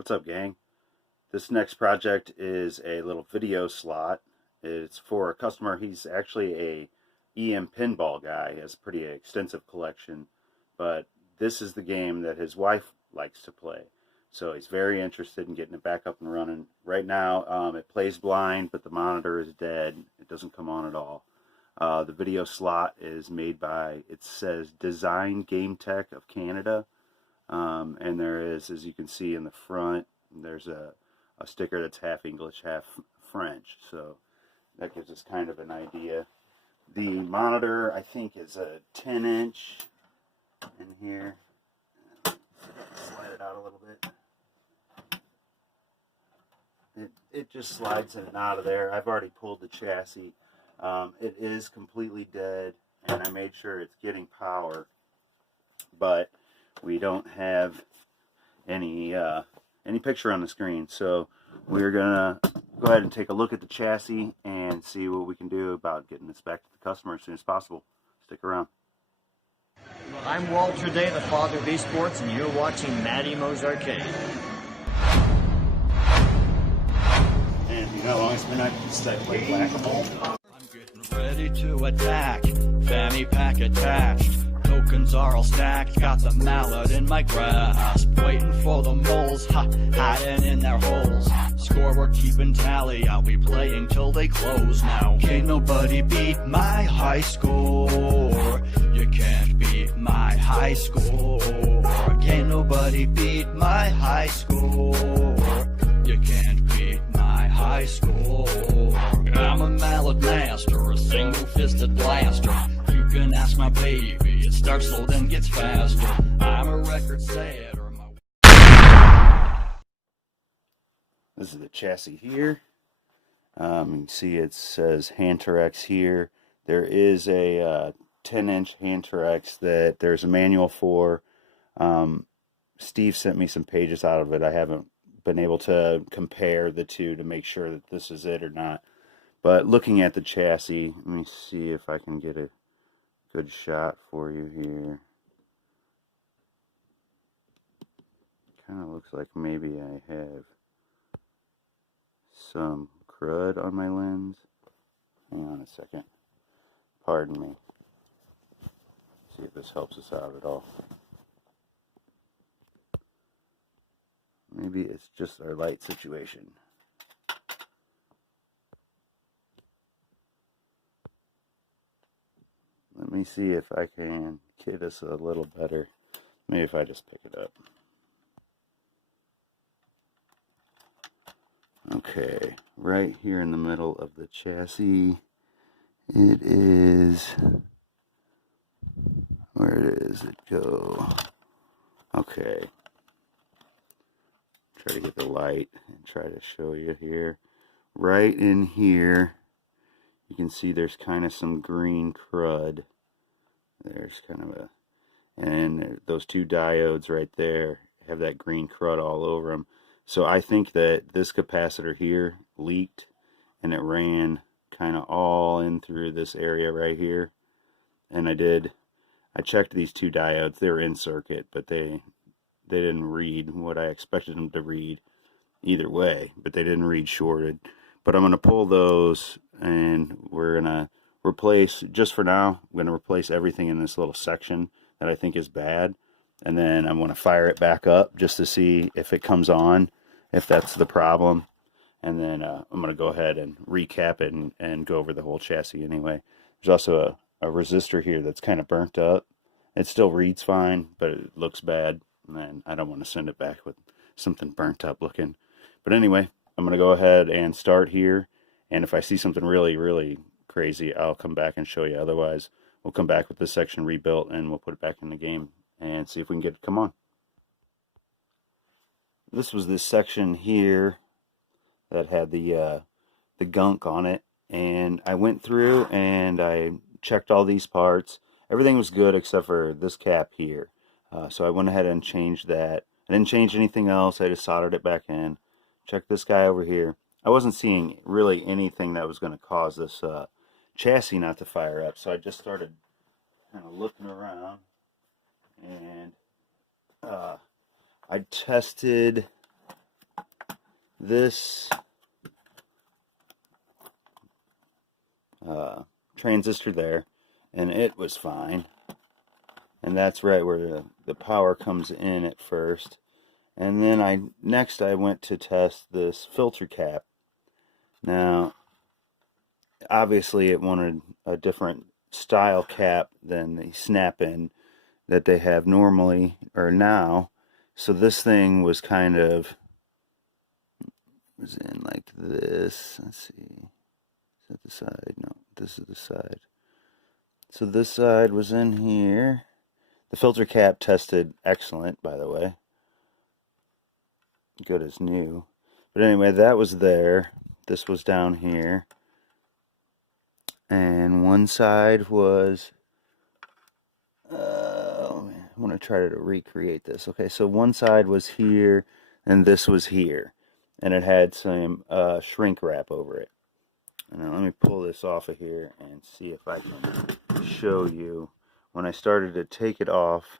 What's up, gang? This next project is a little video slot. It's for a customer. He's actually a EM pinball guy. He has a pretty extensive collection, but this is the game that his wife likes to play. So he's very interested in getting it back up and running. Right now, it plays blind, but the monitor is dead. It doesn't come on at all. The video slot is made by, it says Design Game Tech of Canada. And there is, as you can see in the front, there's a sticker that's half English, half French. So that gives us kind of an idea. The monitor, I think, is a 10-inch in here. Slide it out a little bit. It just slides in and out of there. I've already pulled the chassis. It is completely dead, and I made sure it's getting power, but we don't have any picture on the screen, so we're gonna go ahead and take a look at the chassis and see what we can do about getting this back to the customer as soon as possible. Stick around. I'm Walter Day, the father of esports, and you're watching Matty Mo's Arcade. And you know how long it's been since I played whack-a-mole? I'm getting ready to attack, fanny pack attached. Tokens are all stacked, got the mallet in my grasp, waiting for the moles, hiding in their holes. Score, we're keeping tally, I'll be playing till they close now. Can't nobody beat my high score. You can't beat my high score. Can't nobody beat my high score. You can't beat my high score. I'm a mallet master, a single-fisted blaster. You can ask my baby. It starts slow, then gets faster. I'm a record setter. This is the chassis here. You can see it says HANTAREX here. There is a 10-inch HANTAREX that there's a manual for. Steve sent me some pages out of it. I haven't been able to compare the two to make sure that this is it or not. But looking at the chassis, let me see if I can get a good shot for you here. Kind of looks like maybe I have some crud on my lens. Hang on a second. Pardon me. See if this helps us out at all. Maybe it's just our light situation. Let me see if I can get us a little better. Maybe if I just pick it up. Okay, right here in the middle of the chassis, it is, where does it go? Okay, try to get the light and try to show you here. Right in here, you can see there's kind of some green crud. There's kind of and those two diodes right there have that green crud all over them. So I think that this capacitor here leaked and it ran kind of all in through this area right here. And I checked these two diodes. They were in circuit, but they didn't read what I expected them to read either way, but they didn't read shorted. But I'm going to pull those and we're going to replace, just for now, I'm going to replace everything in this little section that I think is bad. And then I'm going to fire it back up just to see if it comes on, if that's the problem. And then I'm going to go ahead and recap it and go over the whole chassis anyway. There's also a resistor here that's kind of burnt up. It still reads fine, but it looks bad. And I don't want to send it back with something burnt up looking. But anyway, I'm going to go ahead and start here. And if I see something really, really crazy, I'll come back and show you. Otherwise, we'll come back with this section rebuilt and we'll put it back in the game and see if we can get it to come on. This was this section here that had the gunk on it, and I went through and I checked all these parts. Everything was good except for this cap here. So I went ahead and changed that. I didn't change anything else. I just soldered it back in. Check this guy over here. I wasn't seeing really anything that was going to cause this chassis not to fire up, so I just started kind of looking around, and I tested this transistor there, and it was fine. And that's right where the power comes in at first. And then next I went to test this filter cap. Now, obviously it wanted a different style cap than the snap-in that they have normally or now. So this thing was kind of in like this. Let's see. Is that the side? No, this is the side. So this side was in here. The filter cap tested excellent, by the way. Good as new. But anyway, that was there. This was down here. And one side was... I'm going to try to recreate this. Okay, so one side was here, and this was here. And it had some shrink wrap over it. And now let me pull this off of here and see if I can show you. When I started to take it off,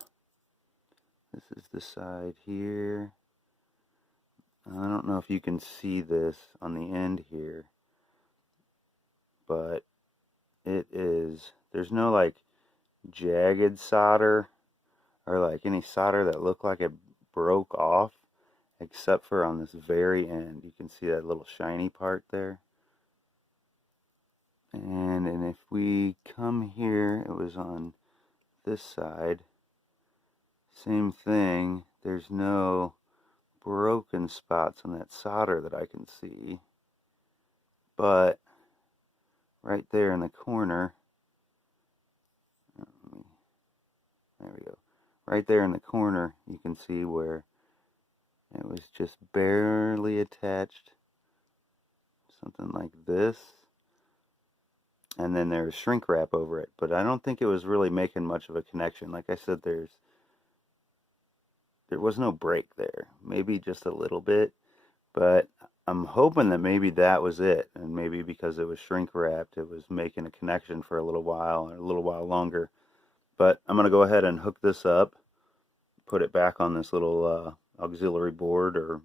this is the side here. I don't know if you can see this on the end here, but it is, there's no like jagged solder or like any solder that looked like it broke off, except for on this very end. You can see that little shiny part there. And if we come here, it was on this side. Same thing. There's no broken spots on that solder that I can see. But right there in the corner, there we go. Right there in the corner, you can see where it was just barely attached. Something like this. And then there's shrink wrap over it. But I don't think it was really making much of a connection. Like I said, there was no break there. Maybe just a little bit. But I'm hoping that maybe that was it. And maybe because it was shrink wrapped, it was making a connection for a little while or a little while longer. But I'm going to go ahead and hook this up. Put it back on this little auxiliary board or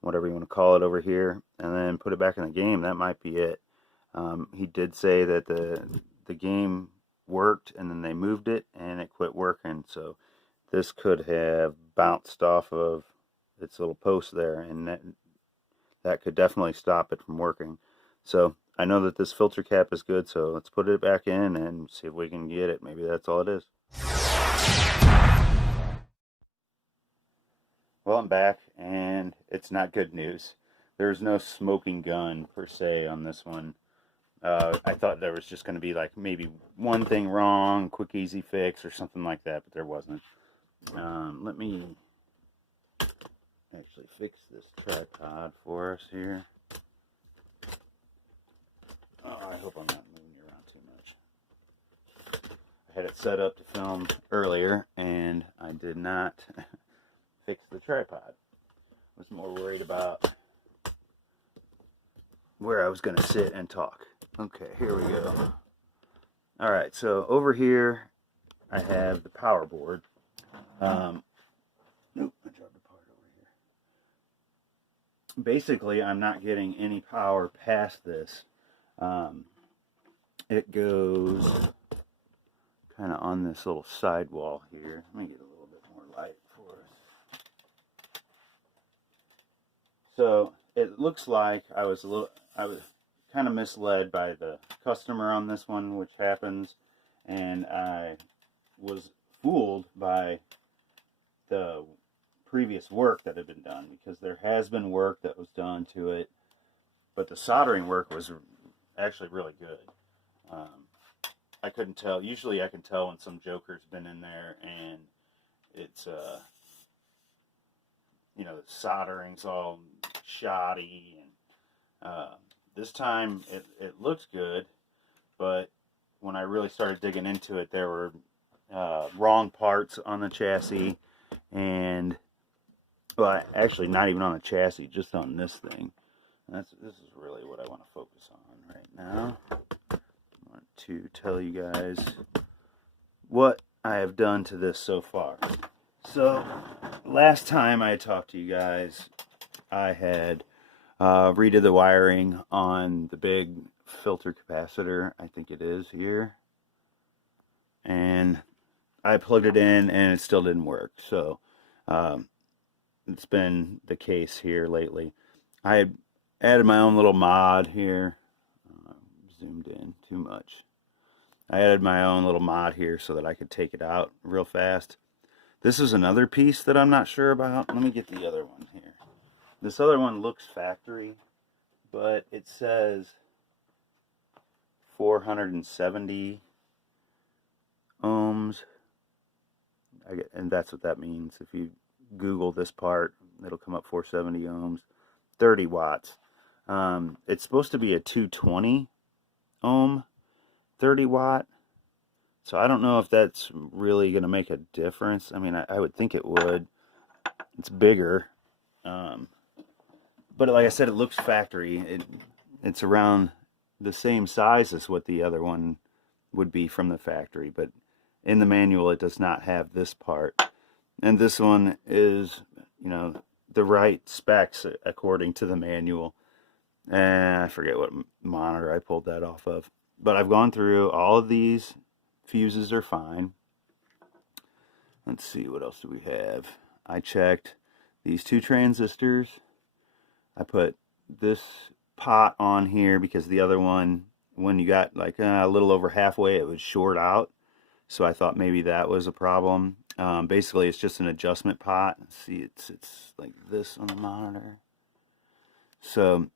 whatever you want to call it over here. And then put it back in the game. That might be it. He did say that the game worked and then they moved it and it quit working. So this could have bounced off of its little post there, and that could definitely stop it from working. So I know that this filter cap is good, so let's put it back in and see if we can get it. Maybe that's all it is. Well, I'm back, and it's not good news. There's no smoking gun per se on this one. I thought there was just going to be like maybe one thing wrong, quick easy fix or something like that, but there wasn't. Let me actually fix this tripod for us here. Oh, I hope I'm not moving you around too much. I had it set up to film earlier and I did not fix the tripod. I was more worried about where I was going to sit and talk. Okay, here we go. Alright, so over here I have the power board. Nope, I dropped the part over here. Basically, I'm not getting any power past this. It goes kind of on this little sidewall here. Let me get a little bit more light for us. So it looks like I was kind of misled by the customer on this one, which happens, and I was fooled by the previous work that had been done, because there has been work that was done to it, but the soldering work was actually really good. I couldn't tell. Usually I can tell when some joker's been in there and it's you know, the soldering's all shoddy, and this time it looks good, but when I really started digging into it, there were wrong parts on the chassis, and well, actually not even on the chassis, just on this thing. And this is really what I want to focus on right now. I want to tell you guys what I have done to this so far. So last time I talked to you guys, I had redid the wiring on the big filter capacitor, I think it is here, and I plugged it in and it still didn't work. So it's been the case here lately. I had added my own little mod here. Zoomed in too much. I added my own little mod here so that I could take it out real fast. This is another piece that I'm not sure about. Let me get the other one here. This other one looks factory, but it says 470 ohms. And that's what that means. If you Google this part, it'll come up 470 ohms, 30 watts. It's supposed to be a 220 ohm, 30 watt. So I don't know if that's really going to make a difference. I mean, I would think it would. It's bigger. But like I said, it looks factory. It's around the same size as what the other one would be from the factory. But in the manual, it does not have this part. And this one is, you know, the right specs according to the manual. And I forget what monitor I pulled that off of. But I've gone through all of these. Fuses are fine. Let's see, what else do we have? I checked these two transistors. I put this pot on here because the other one, when you got like a little over halfway, it would short out. So I thought maybe that was a problem. Basically, it's just an adjustment pot. See, it's like this on the monitor. So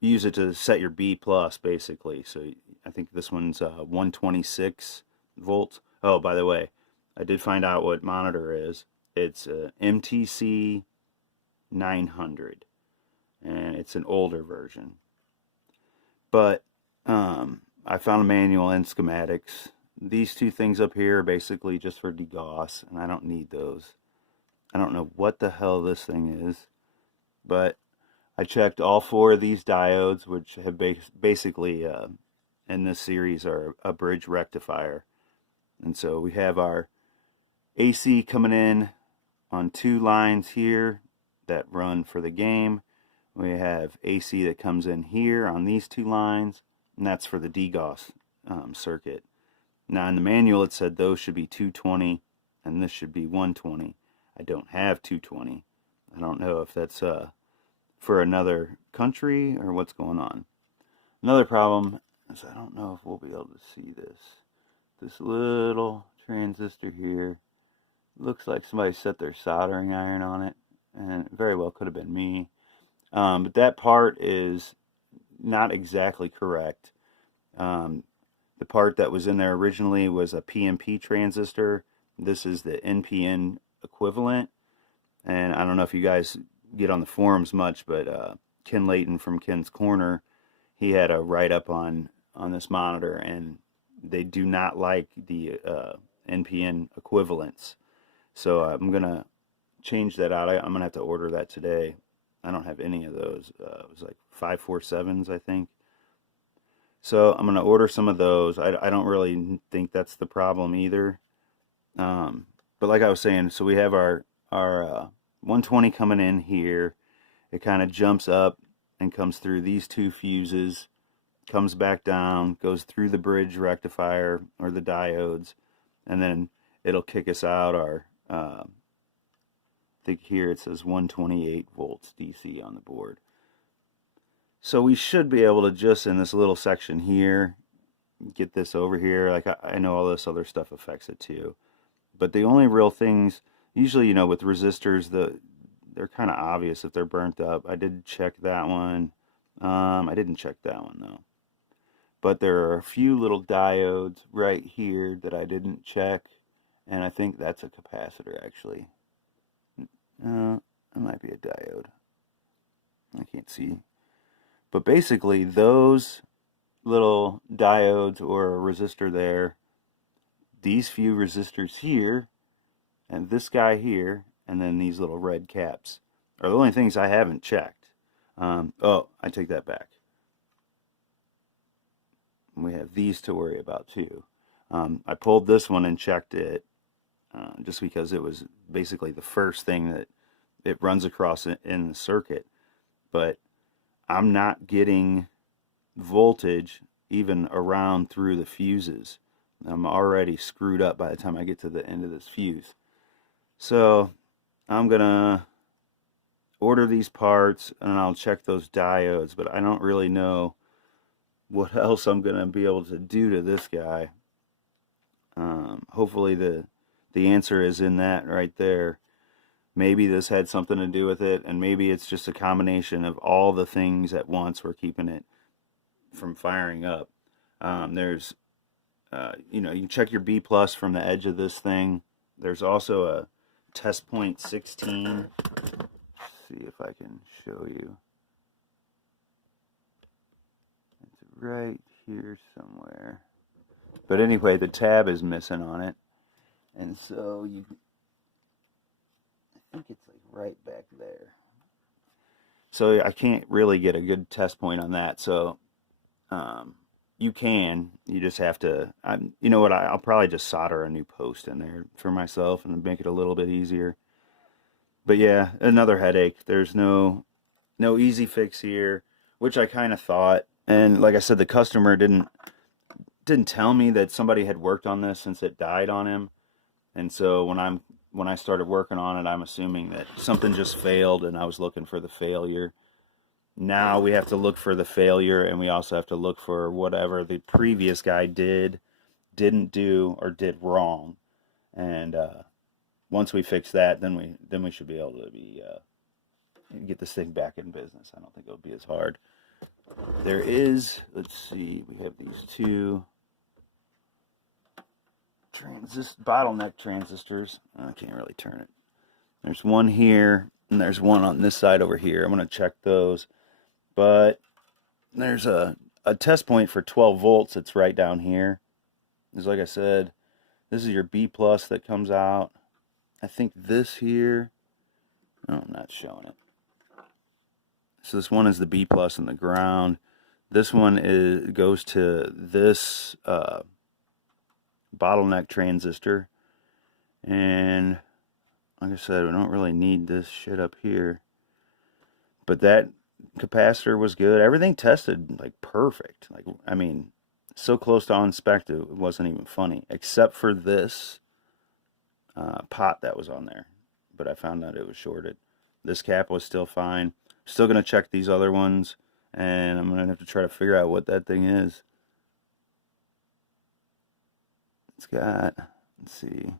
use it to set your B plus, basically. So I think this one's 126 volts. Oh, by the way, I did find out what monitor is. It's a MTC 900, and it's an older version. But I found a manual and schematics. These two things up here are basically just for degauss, and I don't need those. I don't know what the hell this thing is, but I checked all four of these diodes, which have basically in this series are a bridge rectifier. And so we have our AC coming in on two lines here that run for the game. We have AC that comes in here on these two lines, and that's for the degauss circuit. Now in the manual it said those should be 220 and this should be 120. I don't have 220. I don't know if that's for another country or what's going on. Another problem is I don't know if we'll be able to see this. This little transistor here looks like somebody set their soldering iron on it, and it very well could have been me. But that part is not exactly correct. The part that was in there originally was a PNP transistor. This is the NPN equivalent. And I don't know if you guys get on the forums much, but Ken Layton from Ken's Corner, he had a write-up on this monitor, and they do not like the NPN equivalents. So I'm going to change that out. I'm going to have to order that today. I don't have any of those. It was like 547s, I think. So I'm going to order some of those. I don't really think that's the problem either. But like I was saying, so we have our 120 coming in here. It kind of jumps up and comes through these two fuses, comes back down, goes through the bridge rectifier or the diodes, and then it'll kick us out our, I think here it says 128 volts DC on the board. So we should be able to just in this little section here, get this over here. Like I know all this other stuff affects it too. But the only real things, usually, you know, with resistors, they're kind of obvious if they're burnt up. I did check that one. I didn't check that one though. But there are a few little diodes right here that I didn't check, and I think that's a capacitor actually. It might be a diode. I can't see. But basically, those little diodes or a resistor there, these few resistors here, and this guy here, and then these little red caps are the only things I haven't checked. Oh, I take that back. We have these to worry about too. I pulled this one and checked it just because it was basically the first thing that it runs across in the circuit. but I'm not getting voltage even around through the fuses. I'm already screwed up by the time I get to the end of this fuse. So I'm gonna order these parts and I'll check those diodes, but I don't really know what else I'm gonna be able to do to this guy. Hopefully the answer is in that right there. Maybe this had something to do with it, and maybe it's just a combination of all the things at once we're keeping it from firing up. There's you know, you can check your B plus from the edge of this thing. There's also a test point 16. Let's see if I can show you. It's right here somewhere. But anyway, the tab is missing on it. And so I think it's like right back there. So I can't really get a good test point on that. So you just have to, you know what, I'll probably just solder a new post in there for myself and make it a little bit easier. But yeah, another headache. There's no easy fix here, which I kind of thought. And like I said, the customer didn't tell me that somebody had worked on this since it died on him. And so when I started working on it, I'm assuming that something just failed and I was looking for the failure. Now we have to look for the failure, and we also have to look for whatever the previous guy didn't do, or did wrong. And once we fix that, then we should be able to get this thing back in business. I don't think it'll be as hard. There is, let's see, we have these two bottleneck transistors. I can't really turn it. There's one here, and there's one on this side over here. I'm going to check those. But there's a test point for 12 volts that's right down here. Because like I said, this is your B plus that comes out. I think this here, oh, I'm not showing it. So this one is the B plus and the ground. This one goes to this bottleneck transistor. And like I said, we don't really need this shit up here. But that capacitor was good. Everything tested like perfect. Like, I mean, so close to on spec it wasn't even funny, except for this pot that was on there. But I found out it was shorted. This cap was still fine. Still gonna check these other ones, and I'm gonna have to try to figure out what that thing is. It's got, let's see,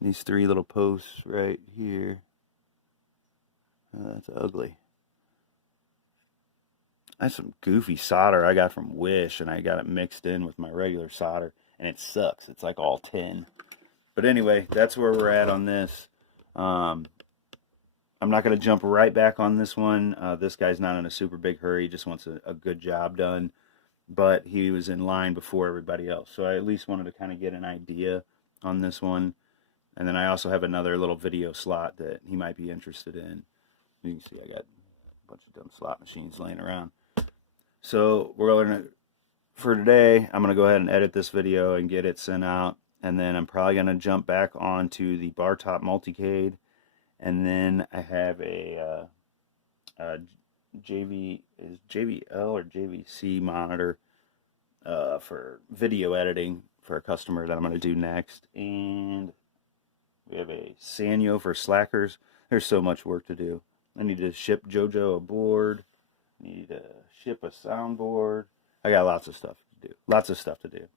these three little posts right here. Oh, that's ugly. That's some goofy solder I got from Wish, and I got it mixed in with my regular solder, and it sucks. It's like all tin. But anyway, that's where we're at on this. I'm not going to jump right back on this one. This guy's not in a super big hurry. He just wants a good job done. But he was in line before everybody else. So I at least wanted to kind of get an idea on this one. And then I also have another little video slot that he might be interested in. You can see I got a bunch of dumb slot machines laying around. So we're going to, for today, I'm going to go ahead and edit this video and get it sent out. And then I'm probably going to jump back onto the bar top multicade. And then I have a JVL or JVC monitor for video editing for a customer that I'm going to do next. And we have a Sanyo for slackers. There's so much work to do. I need to ship JoJo a board. I need to ship a soundboard. I got lots of stuff to do. Lots of stuff to do.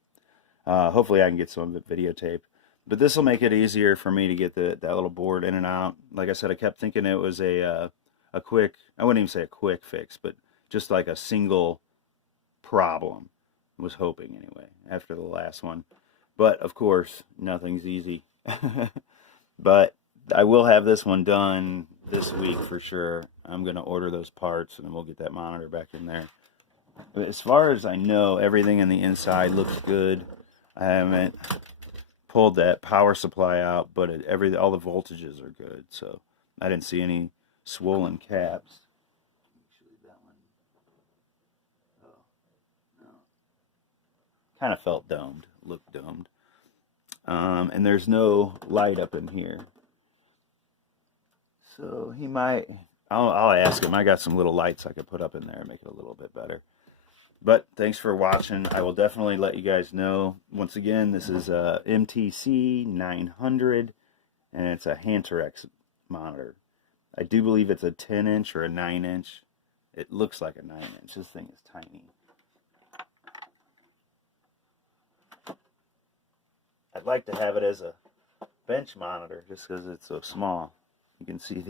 Hopefully I can get some of it videotaped. But this will make it easier for me to get that little board in and out. Like I said, I kept thinking it was a quick, I wouldn't even say a quick fix, but just like a single problem. I was hoping anyway, after the last one. But of course, nothing's easy. But I will have this one done this week for sure. I'm going to order those parts and then we'll get that monitor back in there. But as far as I know, everything in the inside looks good. I haven't pulled that power supply out, but all the voltages are good. So I didn't see any swollen caps. Actually, that one. Oh, no. Kind of felt domed, looked domed. And there's no light up in here. So he might, I'll ask him. I got some little lights I could put up in there and make it a little bit better. But thanks for watching. I will definitely let you guys know. Once again, this is a MTC 900, and it's a HANTAREX monitor. I do believe it's a 10-inch or a 9-inch. It looks like a 9-inch. This thing is tiny. I'd like to have it as a bench monitor just because it's so small. You can see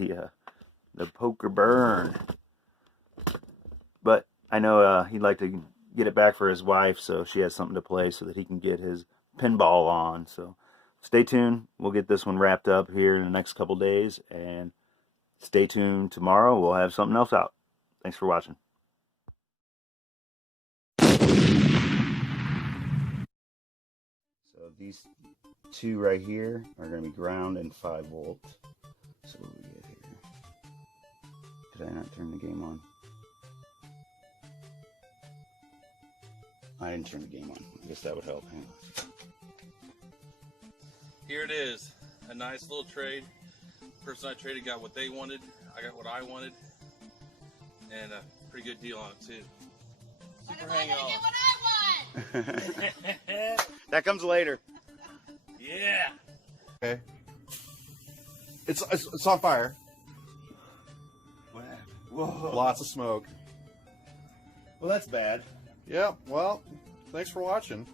the poker burn. But I know he'd like to get it back for his wife so she has something to play so that he can get his pinball on. So stay tuned. We'll get this one wrapped up here in the next couple days. And stay tuned tomorrow. We'll have something else out. Thanks for watching. So these two right here are going to be ground and 5 volts. So what do we get here? Did I not turn the game on? I didn't turn the game on. I guess that would help. Hang on. Here it is. A nice little trade. The person I traded got what they wanted. I got what I wanted. And a pretty good deal on it too. Super hang on. Get what I want. That comes later. Yeah. Okay. It's on fire. What happened? Whoa. Lots of smoke. Well, that's bad. Yeah, well, thanks for watching.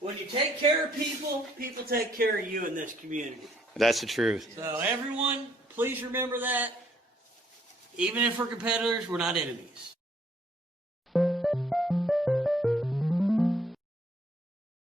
When you take care of people, people take care of you in this community. That's the truth. So everyone, please remember that. Even if we're competitors, we're not enemies.